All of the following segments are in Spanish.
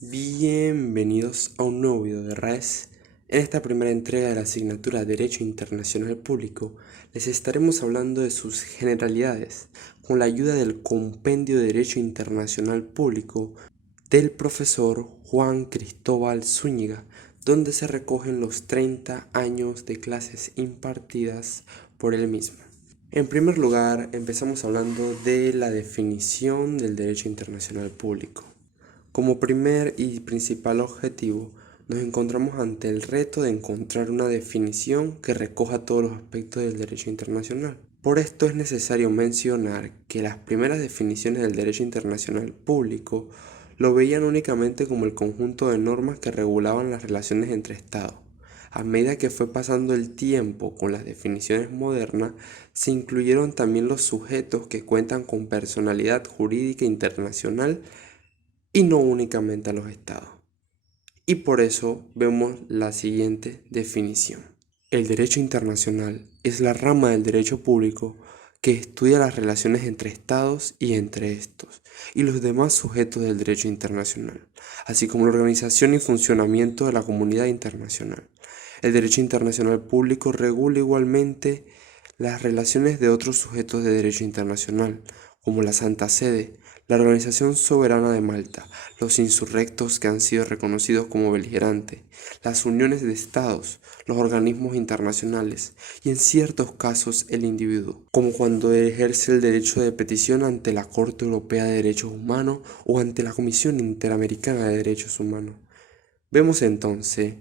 Bienvenidos a un nuevo video de RAES. En esta primera entrega de la asignatura Derecho Internacional Público, les estaremos hablando de sus generalidades con la ayuda del Compendio de Derecho Internacional Público del profesor Juan Cristóbal Zúñiga, donde se recogen los 30 años de clases impartidas por él mismo. En primer lugar, empezamos hablando de la definición del derecho internacional público. Como primer y principal objetivo, nos encontramos ante el reto de encontrar una definición que recoja todos los aspectos del derecho internacional. Por esto es necesario mencionar que las primeras definiciones del derecho internacional público lo veían únicamente como el conjunto de normas que regulaban las relaciones entre Estados. A medida que fue pasando el tiempo con las definiciones modernas, se incluyeron también los sujetos que cuentan con personalidad jurídica internacional y no únicamente a los estados. Y por eso vemos la siguiente definición. El derecho internacional es la rama del derecho público que estudia las relaciones entre estados y entre estos y los demás sujetos del derecho internacional, así como la organización y funcionamiento de la comunidad internacional. El derecho internacional público regula igualmente las relaciones de otros sujetos de derecho internacional, como la Santa Sede, la Organización Soberana de Malta, los insurrectos que han sido reconocidos como beligerantes, las uniones de estados, los organismos internacionales y en ciertos casos el individuo, como cuando ejerce el derecho de petición ante la Corte Europea de Derechos Humanos o ante la Comisión Interamericana de Derechos Humanos. Vemos entonces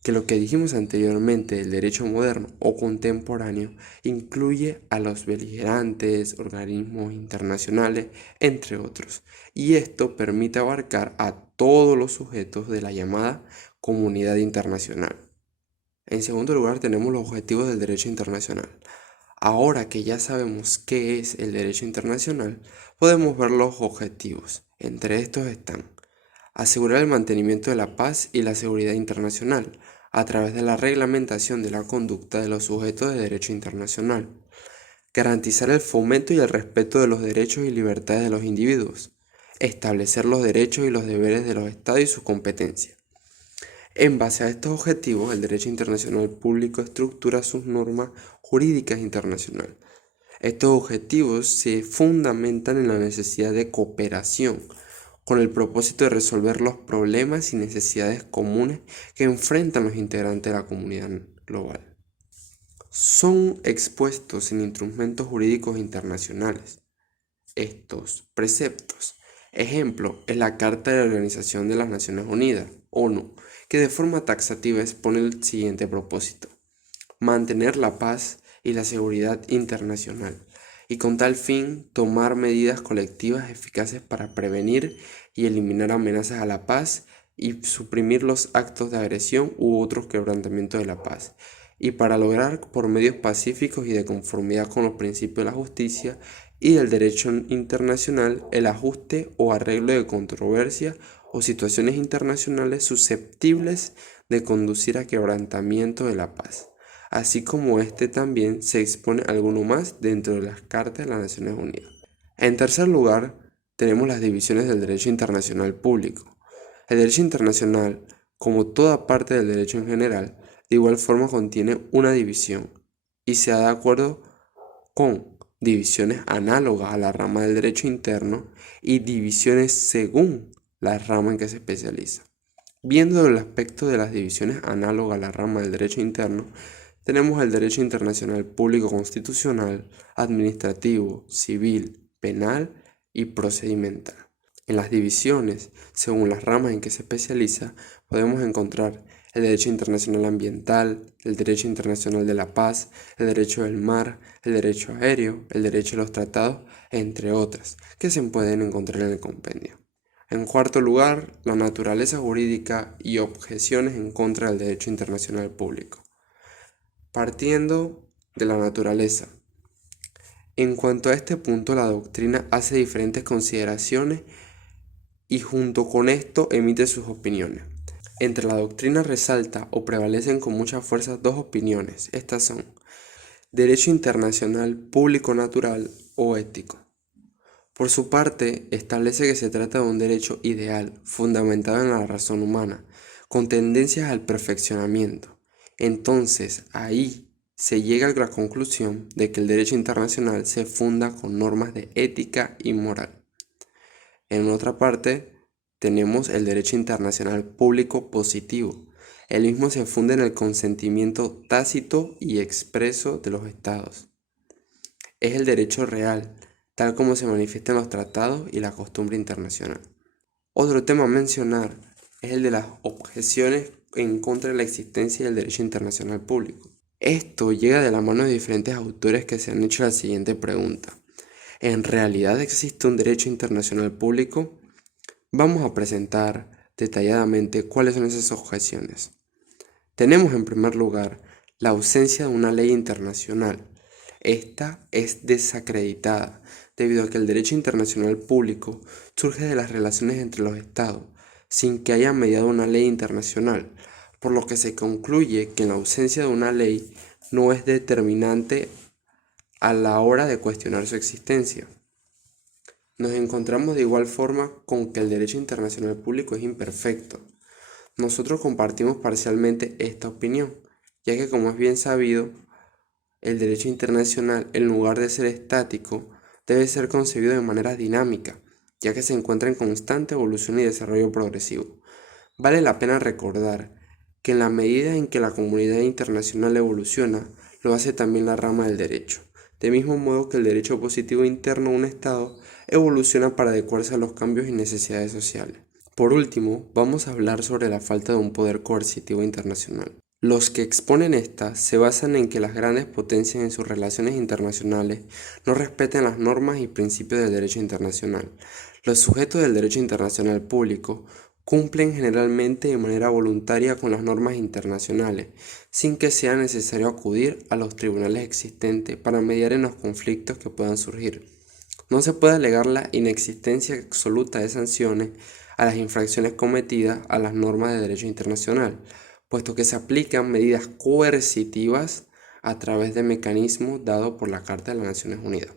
que lo que dijimos anteriormente del derecho moderno o contemporáneo incluye a los beligerantes, organismos internacionales, entre otros, y esto permite abarcar a todos los sujetos de la llamada comunidad internacional. En segundo lugar, tenemos los objetivos del derecho internacional. Ahora que ya sabemos qué es el derecho internacional, podemos ver los objetivos. Entre estos están: asegurar el mantenimiento de la paz y la seguridad internacional a través de la reglamentación de la conducta de los sujetos de derecho internacional. Garantizar el fomento y el respeto de los derechos y libertades de los individuos. Establecer los derechos y los deberes de los estados y sus competencias. En base a estos objetivos, el derecho internacional público estructura sus normas jurídicas internacionales. Estos objetivos se fundamentan en la necesidad de cooperación, con el propósito de resolver los problemas y necesidades comunes que enfrentan los integrantes de la comunidad global. Son expuestos en instrumentos jurídicos internacionales estos preceptos. Ejemplo es la Carta de la Organización de las Naciones Unidas, ONU, que de forma taxativa expone el siguiente propósito: mantener la paz y la seguridad internacional, y con tal fin tomar medidas colectivas eficaces para prevenir y eliminar amenazas a la paz y suprimir los actos de agresión u otros quebrantamientos de la paz, y para lograr por medios pacíficos y de conformidad con los principios de la justicia y del derecho internacional el ajuste o arreglo de controversias o situaciones internacionales susceptibles de conducir a quebrantamiento de la paz, así como este también se expone alguno más dentro de las Cartas de las Naciones Unidas. En tercer lugar, tenemos las divisiones del derecho internacional público. El derecho internacional, como toda parte del derecho en general, de igual forma contiene una división y se da de acuerdo con divisiones análogas a la rama del derecho interno y divisiones según la rama en que se especializa. Viendo el aspecto de las divisiones análogas a la rama del derecho interno, tenemos el derecho internacional público constitucional, administrativo, civil, penal y procedimental. En las divisiones, según las ramas en que se especializa, podemos encontrar el derecho internacional ambiental, el derecho internacional de la paz, el derecho del mar, el derecho aéreo, el derecho de los tratados, entre otras, que se pueden encontrar en el compendio. En cuarto lugar, la naturaleza jurídica y objeciones en contra del derecho internacional público. Partiendo de la naturaleza. En cuanto a este punto, la doctrina hace diferentes consideraciones y junto con esto emite sus opiniones. Entre la doctrina resalta o prevalecen con mucha fuerza dos opiniones. Estas son: derecho internacional público natural o ético. Por su parte, establece que se trata de un derecho ideal, fundamentado en la razón humana, con tendencias al perfeccionamiento. Entonces, ahí se llega a la conclusión de que el derecho internacional se funda con normas de ética y moral. En otra parte, tenemos el derecho internacional público positivo. El mismo se funda en el consentimiento tácito y expreso de los estados. Es el derecho real, tal como se manifiesta en los tratados y la costumbre internacional. Otro tema a mencionar es el de las objeciones en contra de la existencia del derecho internacional público. Esto llega de la mano de diferentes autores que se han hecho la siguiente pregunta. ¿En realidad existe un derecho internacional público? Vamos a presentar detalladamente cuáles son esas objeciones. Tenemos en primer lugar la ausencia de una ley internacional. Esta es desacreditada debido a que el derecho internacional público surge de las relaciones entre los estados, sin que haya mediado una ley internacional, por lo que se concluye que la ausencia de una ley no es determinante a la hora de cuestionar su existencia. Nos encontramos de igual forma con que el derecho internacional público es imperfecto. Nosotros compartimos parcialmente esta opinión, ya que como es bien sabido, el derecho internacional, en lugar de ser estático, debe ser concebido de manera dinámica, ya que se encuentra en constante evolución y desarrollo progresivo. Vale la pena recordar que en la medida en que la comunidad internacional evoluciona, lo hace también la rama del derecho, de mismo modo que el derecho positivo interno de un Estado evoluciona para adecuarse a los cambios y necesidades sociales. Por último, vamos a hablar sobre la falta de un poder coercitivo internacional. Los que exponen esta se basan en que las grandes potencias en sus relaciones internacionales no respeten las normas y principios del derecho internacional. Los sujetos del derecho internacional público cumplen generalmente de manera voluntaria con las normas internacionales, sin que sea necesario acudir a los tribunales existentes para mediar en los conflictos que puedan surgir. No se puede alegar la inexistencia absoluta de sanciones a las infracciones cometidas a las normas de derecho internacional, puesto que se aplican medidas coercitivas a través de mecanismos dados por la Carta de las Naciones Unidas.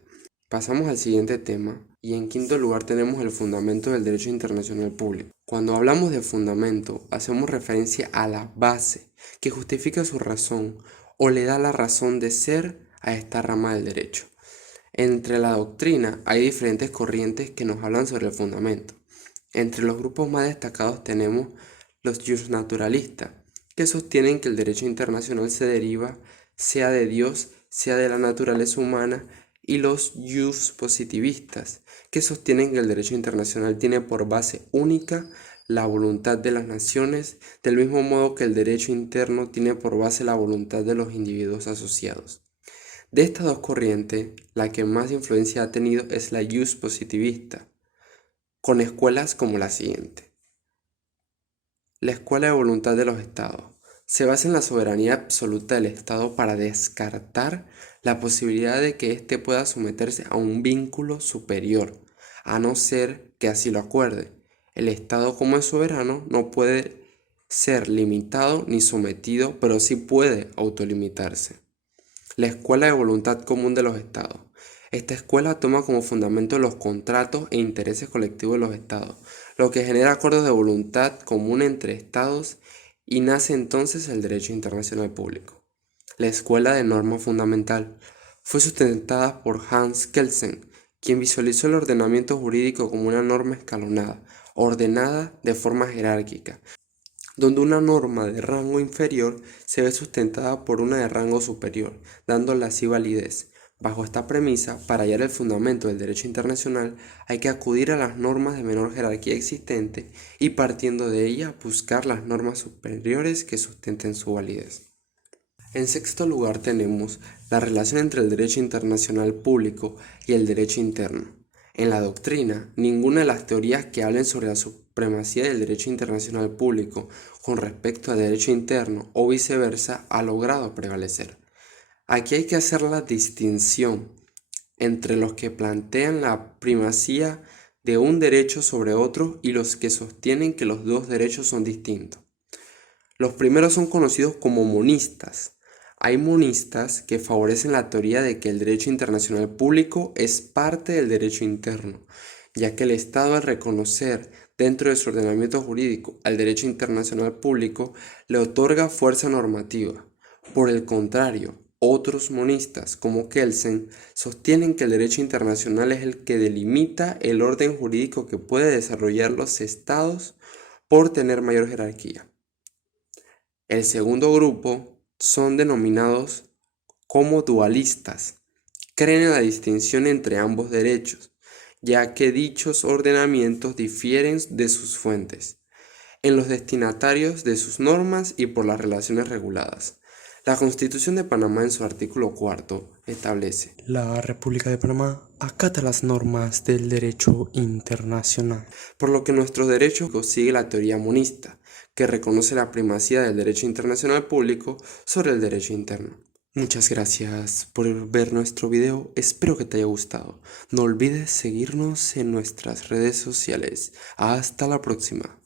Pasamos al siguiente tema y en quinto lugar tenemos el fundamento del derecho internacional público. Cuando hablamos de fundamento, hacemos referencia a la base que justifica su razón o le da la razón de ser a esta rama del derecho. Entre la doctrina hay diferentes corrientes que nos hablan sobre el fundamento. Entre los grupos más destacados tenemos los justnaturalistas, que sostienen que el derecho internacional se deriva sea de Dios, sea de la naturaleza humana, y los positivistas, que sostienen que el derecho internacional tiene por base única la voluntad de las naciones, del mismo modo que el derecho interno tiene por base la voluntad de los individuos asociados. De estas dos corrientes, la que más influencia ha tenido es la positivista, con escuelas como la siguiente. La escuela de voluntad de los estados se basa en la soberanía absoluta del Estado para descartar la posibilidad de que éste pueda someterse a un vínculo superior, a no ser que así lo acuerde. El Estado, como es soberano, no puede ser limitado ni sometido, pero sí puede autolimitarse. La escuela de voluntad común de los estados. Esta escuela toma como fundamento los contratos e intereses colectivos de los estados, lo que genera acuerdos de voluntad común entre estados y nace entonces el derecho internacional público. La escuela de norma fundamental fue sustentada por Hans Kelsen, quien visualizó el ordenamiento jurídico como una norma escalonada, ordenada de forma jerárquica, donde una norma de rango inferior se ve sustentada por una de rango superior, dándole así validez. Bajo esta premisa, para hallar el fundamento del derecho internacional, hay que acudir a las normas de menor jerarquía existente y partiendo de ella buscar las normas superiores que sustenten su validez. En sexto lugar tenemos la relación entre el derecho internacional público y el derecho interno. En la doctrina, ninguna de las teorías que hablen sobre la supremacía del derecho internacional público con respecto al derecho interno o viceversa ha logrado prevalecer. Aquí hay que hacer la distinción entre los que plantean la primacía de un derecho sobre otro y los que sostienen que los dos derechos son distintos. Los primeros son conocidos como monistas, Hay monistas que favorecen la teoría de que el derecho internacional público es parte del derecho interno, ya que el Estado, al reconocer dentro de su ordenamiento jurídico al derecho internacional público, le otorga fuerza normativa. Por el contrario, otros monistas, como Kelsen, sostienen que el derecho internacional es el que delimita el orden jurídico que puede desarrollar los estados por tener mayor jerarquía. El segundo grupo son denominados como dualistas. Creen en la distinción entre ambos derechos, ya que dichos ordenamientos difieren de sus fuentes, en los destinatarios de sus normas y por las relaciones reguladas. La Constitución de Panamá, en su artículo 4, establece: la República de Panamá acata las normas del derecho internacional, por lo que nuestro derecho sigue la teoría monista, que reconoce la primacía del derecho internacional público sobre el derecho interno. Muchas gracias por ver nuestro video, espero que te haya gustado. No olvides seguirnos en nuestras redes sociales. Hasta la próxima.